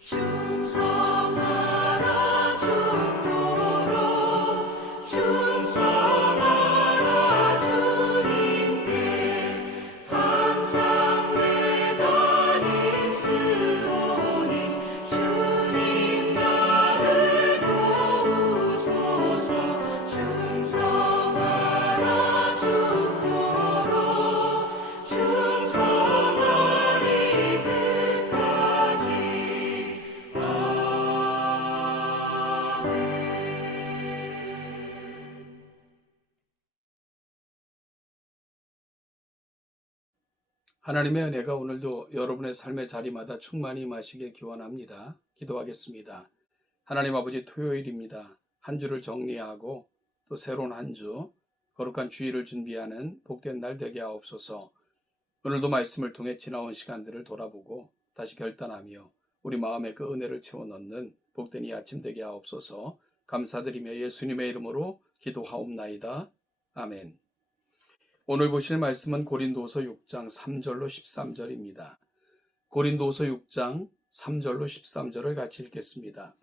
충성하라 죽도록 충성하라 주님께 항상 내가 힘쓰오니 주님 나를 도우소서 충성하라 죽도록 충성하리 끝까지 하나님의 은혜가 오늘도 여러분의 삶의 자리마다 충만히 임하시길 기원합니다. 기도하겠습니다. 하나님 아버지, 토요일입니다. 한 주를 정리하고 또 새로운 한 주, 거룩한 주일을 준비하는 복된 날 되게 하옵소서. 오늘도 말씀을 통해 지나온 시간들을 돌아보고 다시 결단하며 우리 마음에 그 은혜를 채워 넣는 복된 이 아침 되게 하옵소서. 감사드리며 예수님의 이름으로 기도하옵나이다. 아멘. 오늘 보실 말씀은 고린도서 6장 3절로 13절입니다. 고린도서 6장 3절로 13절을 같이 읽겠습니다.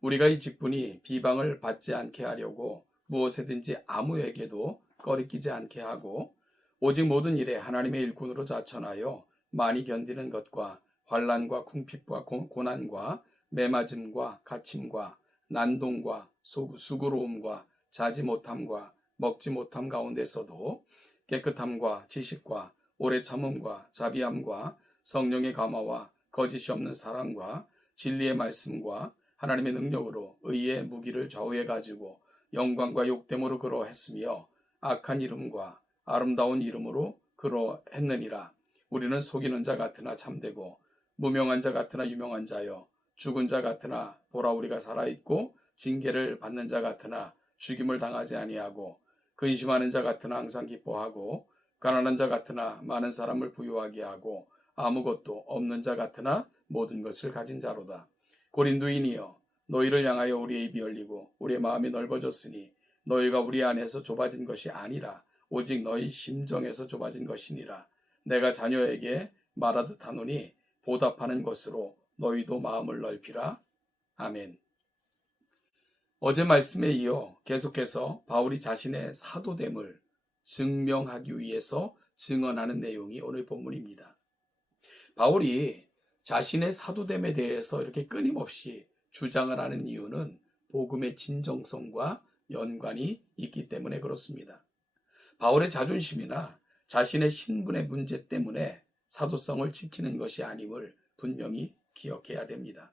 우리가 이 직분이 비방을 받지 않게 하려고 무엇에든지 아무에게도 꺼리끼지 않게 하고 오직 모든 일에 하나님의 일꾼으로 자천하여 많이 견디는 것과 환난과 궁핍과 고난과 매맞음과 갇힘과 난동과 수고로움과 자지 못함과 먹지 못함 가운데서도 깨끗함과 지식과 오래 참음과 자비함과 성령의 감화와 거짓이 없는 사랑과 진리의 말씀과 하나님의 능력으로 의의 무기를 좌우해 가지고 영광과 욕됨으로 그러했으며 악한 이름과 아름다운 이름으로 그러했느니라. 우리는 속이는 자 같으나 참되고 무명한 자 같으나 유명한 자여 죽은 자 같으나 보라 우리가 살아있고 징계를 받는 자 같으나 죽임을 당하지 아니하고 근심하는 자 같으나 항상 기뻐하고 가난한 자 같으나 많은 사람을 부유하게 하고 아무것도 없는 자 같으나 모든 것을 가진 자로다. 고린도인이여, 너희를 향하여 우리의 입이 열리고 우리의 마음이 넓어졌으니 너희가 우리 안에서 좁아진 것이 아니라 오직 너희 심정에서 좁아진 것이니라. 내가 자녀에게 말하듯 하노니 보답하는 것으로 너희도 마음을 넓히라. 아멘. 어제 말씀에 이어 계속해서 바울이 자신의 사도됨을 증명하기 위해서 증언하는 내용이 오늘 본문입니다. 바울이 자신의 사도됨에 대해서 이렇게 끊임없이 주장을 하는 이유는 복음의 진정성과 연관이 있기 때문에 그렇습니다. 바울의 자존심이나 자신의 신분의 문제 때문에 사도성을 지키는 것이 아님을 분명히 기억해야 됩니다.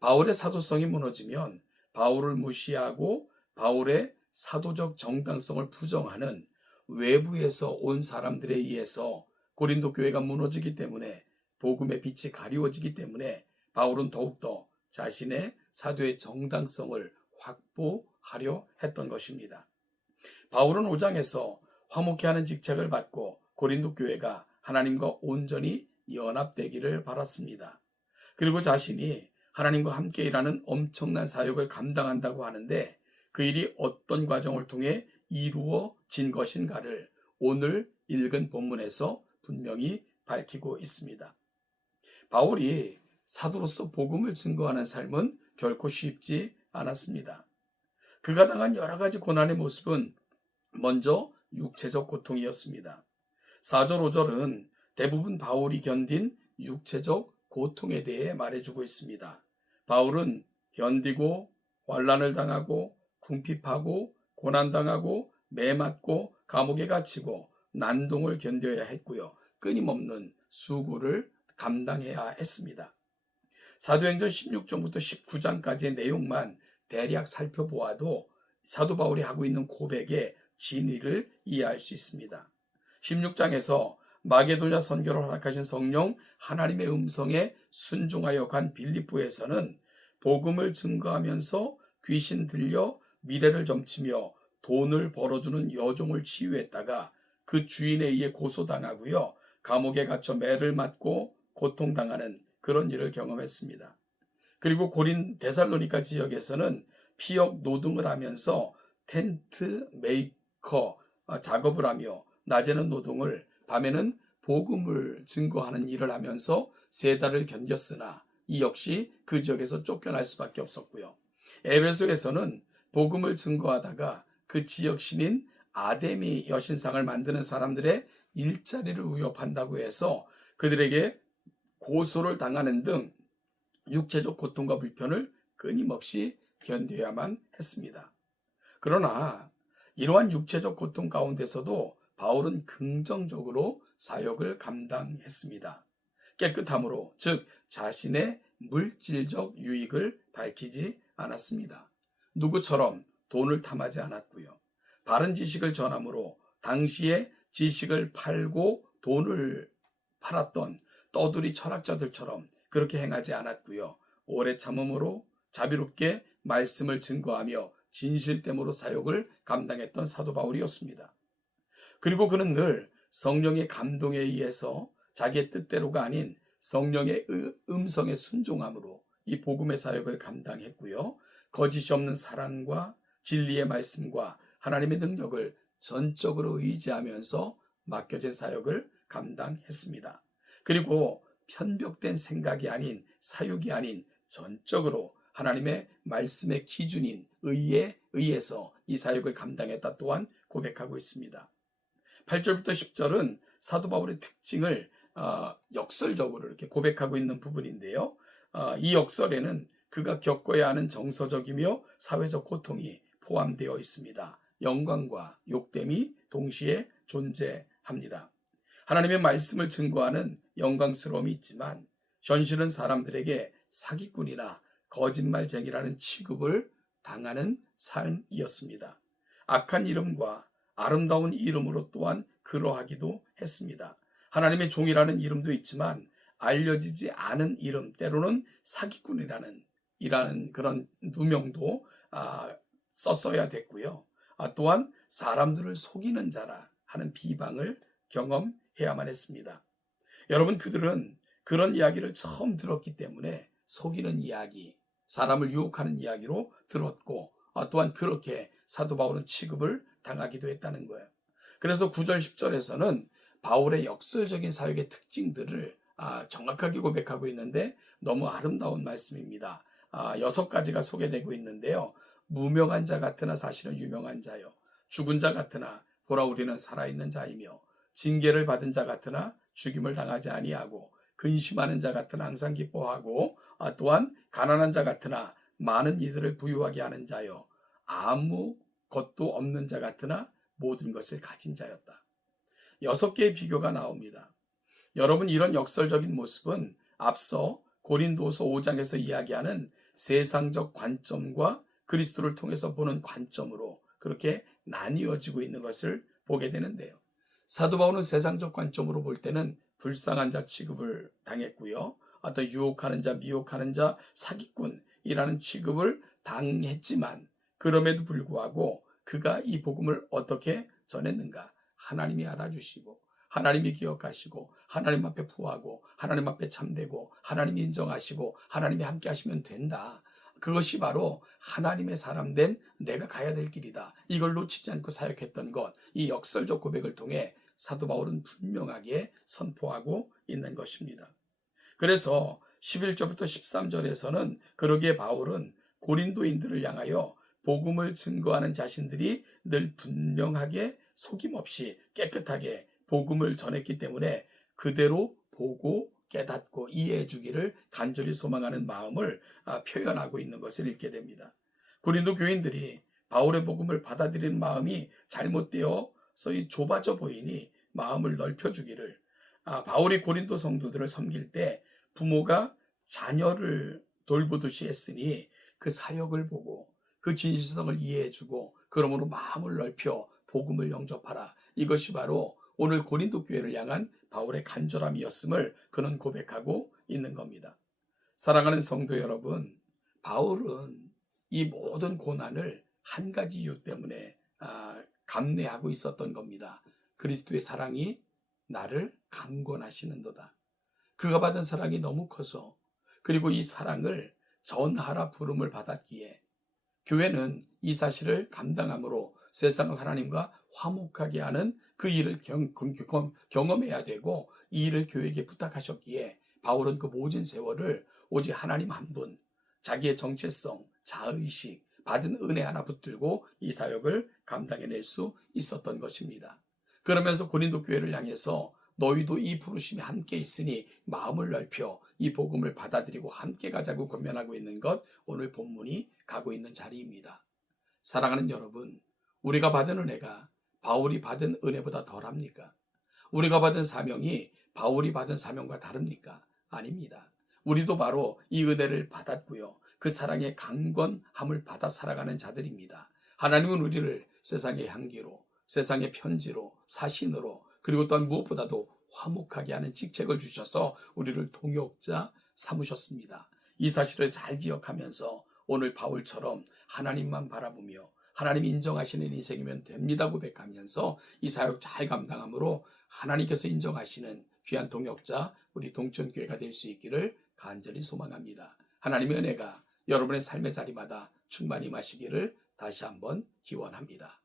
바울의 사도성이 무너지면 바울을 무시하고 바울의 사도적 정당성을 부정하는 외부에서 온 사람들에 의해서 고린도 교회가 무너지기 때문에 복음의 빛이 가리워지기 때문에 바울은 더욱더 자신의 사도의 정당성을 확보하려 했던 것입니다. 바울은 5장에서 화목케 하는 직책을 받고 고린도 교회가 하나님과 온전히 연합되기를 바랐습니다. 그리고 자신이 하나님과 함께 일하는 엄청난 사역을 감당한다고 하는데 그 일이 어떤 과정을 통해 이루어진 것인가를 오늘 읽은 본문에서 분명히 밝히고 있습니다. 바울이 사도로서 복음을 증거하는 삶은 결코 쉽지 않았습니다. 그가 당한 여러 가지 고난의 모습은 먼저 육체적 고통이었습니다. 4절, 5절은 대부분 바울이 견딘 육체적 고통에 대해 말해주고 있습니다. 바울은 견디고 환난을 당하고 궁핍하고 고난당하고 매맞고 감옥에 갇히고 난동을 견뎌야 했고요. 끊임없는 수고를 감당해야 했습니다. 사도행전 16장부터 19장까지의 내용만 대략 살펴보아도 사도 바울이 하고 있는 고백의 진위를 이해할 수 있습니다. 16장에서 마게도냐 선교를 허락하신 성령 하나님의 음성에 순종하여 간 빌립보에서는 복음을 증거하면서 귀신 들려 미래를 점치며 돈을 벌어주는 여종을 치유했다가 그 주인에 의해 고소당하고요. 감옥에 갇혀 매를 맞고 고통당하는 그런 일을 경험했습니다. 그리고 고린 데살로니가 지역에서는 피역 노동을 하면서 텐트 메이커 작업을 하며 낮에는 노동을 밤에는 복음을 증거하는 일을 하면서 3달을 견뎠으나 이 역시 그 지역에서 쫓겨날 수밖에 없었고요. 에베소에서는 복음을 증거하다가 그 지역 신인 아데미 여신상을 만드는 사람들의 일자리를 위협한다고 해서 그들에게 고소를 당하는 등 육체적 고통과 불편을 끊임없이 견뎌야만 했습니다. 그러나 이러한 육체적 고통 가운데서도 바울은 긍정적으로 사역을 감당했습니다. 깨끗함으로, 즉 자신의 물질적 유익을 밝히지 않았습니다. 누구처럼 돈을 탐하지 않았고요. 바른 지식을 전함으로 당시에 지식을 팔고 돈을 팔았던 떠돌이 철학자들처럼 그렇게 행하지 않았고요. 오래 참음으로 자비롭게 말씀을 증거하며 진실됨으로 사역을 감당했던 사도 바울이었습니다. 그리고 그는 늘 성령의 감동에 의해서 자기의 뜻대로가 아닌 성령의 음성에 순종함으로 이 복음의 사역을 감당했고요. 거짓이 없는 사랑과 진리의 말씀과 하나님의 능력을 전적으로 의지하면서 맡겨진 사역을 감당했습니다. 그리고 편벽된 생각이 아닌, 사육이 아닌 전적으로 하나님의 말씀의 기준인 의에 의해서 이 사역을 감당했다 또한 고백하고 있습니다. 8절부터 10절은 사도 바울의 특징을 역설적으로 이렇게 고백하고 있는 부분인데요. 이 역설에는 그가 겪어야 하는 정서적이며 사회적 고통이 포함되어 있습니다. 영광과 욕됨이 동시에 존재합니다. 하나님의 말씀을 증거하는 영광스러움이 있지만 현실은 사람들에게 사기꾼이나 거짓말쟁이라는 취급을 당하는 삶이었습니다. 악한 이름과 아름다운 이름으로 또한 그러하기도 했습니다. 하나님의 종이라는 이름도 있지만 알려지지 않은 이름, 때로는 사기꾼이라는 그런 누명도 썼어야 됐고요. 또한 사람들을 속이는 자라 하는 비방을 경험해야만 했습니다. 여러분, 그들은 그런 이야기를 처음 들었기 때문에 속이는 이야기, 사람을 유혹하는 이야기로 들었고 또한 그렇게 사도 바울은 취급을 당하기도 했다는 거예요. 그래서 9절 10절에서는 바울의 역설적인 사역의 특징들을 정확하게 고백하고 있는데 너무 아름다운 말씀입니다. 6가지가 소개되고 있는데요. 무명한 자 같으나 사실은 유명한 자요. 죽은 자 같으나 보라 우리는 살아있는 자이며 징계를 받은 자 같으나 죽임을 당하지 아니하고 근심하는 자 같으나 항상 기뻐하고 또한 가난한 자 같으나 많은 이들을 부유하게 하는 자요. 아무 것도 없는 자 같으나 모든 것을 가진 자였다. 6개의 비교가 나옵니다. 여러분, 이런 역설적인 모습은 앞서 고린도서 5장에서 이야기하는 세상적 관점과 그리스도를 통해서 보는 관점으로 그렇게 나뉘어지고 있는 것을 보게 되는데요. 사도 바울은 세상적 관점으로 볼 때는 불쌍한 자 취급을 당했고요. 또 유혹하는 자, 미혹하는 자, 사기꾼이라는 취급을 당했지만 그럼에도 불구하고 그가 이 복음을 어떻게 전했는가? 하나님이 알아주시고 하나님이 기억하시고 하나님 앞에 부하고 하나님 앞에 참되고 하나님이 인정하시고 하나님이 함께 하시면 된다. 그것이 바로 하나님의 사람 된 내가 가야 될 길이다. 이걸 놓치지 않고 사역했던 것, 이 역설적 고백을 통해 사도 바울은 분명하게 선포하고 있는 것입니다. 그래서 11절부터 13절에서는 그러기에 바울은 고린도인들을 향하여 복음을 증거하는 자신들이 늘 분명하게 속임없이 깨끗하게 복음을 전했기 때문에 그대로 보고 깨닫고 이해해 주기를 간절히 소망하는 마음을 표현하고 있는 것을 읽게 됩니다. 고린도 교인들이 바울의 복음을 받아들이는 마음이 잘못되어서 좁아져 보이니 마음을 넓혀주기를, 바울이 고린도 성도들을 섬길 때 부모가 자녀를 돌보듯이 했으니 그 사역을 보고 그 진실성을 이해해주고 그러므로 마음을 넓혀 복음을 영접하라. 이것이 바로 오늘 고린도 교회를 향한 바울의 간절함이었음을 그는 고백하고 있는 겁니다. 사랑하는 성도 여러분, 바울은 이 모든 고난을 한 가지 이유 때문에 감내하고 있었던 겁니다. 그리스도의 사랑이 나를 강권하시는도다. 그가 받은 사랑이 너무 커서, 그리고 이 사랑을 전하라 부름을 받았기에 교회는 이 사실을 감당함으로 세상을 하나님과 화목하게 하는 그 일을 경험해야 되고 이 일을 교회에게 부탁하셨기에 바울은 그 모진 세월을 오직 하나님 한 분, 자기의 정체성, 자의식, 받은 은혜 하나 붙들고 이 사역을 감당해낼 수 있었던 것입니다. 그러면서 고린도 교회를 향해서 너희도 이 부르심이 함께 있으니 마음을 넓혀 이 복음을 받아들이고 함께 가자고 권면하고 있는 것, 오늘 본문이 가고 있는 자리입니다. 사랑하는 여러분, 우리가 받은 은혜가 바울이 받은 은혜보다 덜합니까? 우리가 받은 사명이 바울이 받은 사명과 다릅니까? 아닙니다. 우리도 바로 이 은혜를 받았고요. 그 사랑의 강건함을 받아 살아가는 자들입니다. 하나님은 우리를 세상의 향기로, 세상의 편지로, 사신으로, 그리고 또한 무엇보다도 화목하게 하는 직책을 주셔서 우리를 동역자 삼으셨습니다. 이 사실을 잘 기억하면서 오늘 바울처럼 하나님만 바라보며 하나님 인정하시는 인생이면 됩니다 고백하면서 이 사역 잘 감당함으로 하나님께서 인정하시는 귀한 동역자, 우리 동천교회가 될 수 있기를 간절히 소망합니다. 하나님의 은혜가 여러분의 삶의 자리마다 충만히 임하시기를 다시 한번 기원합니다.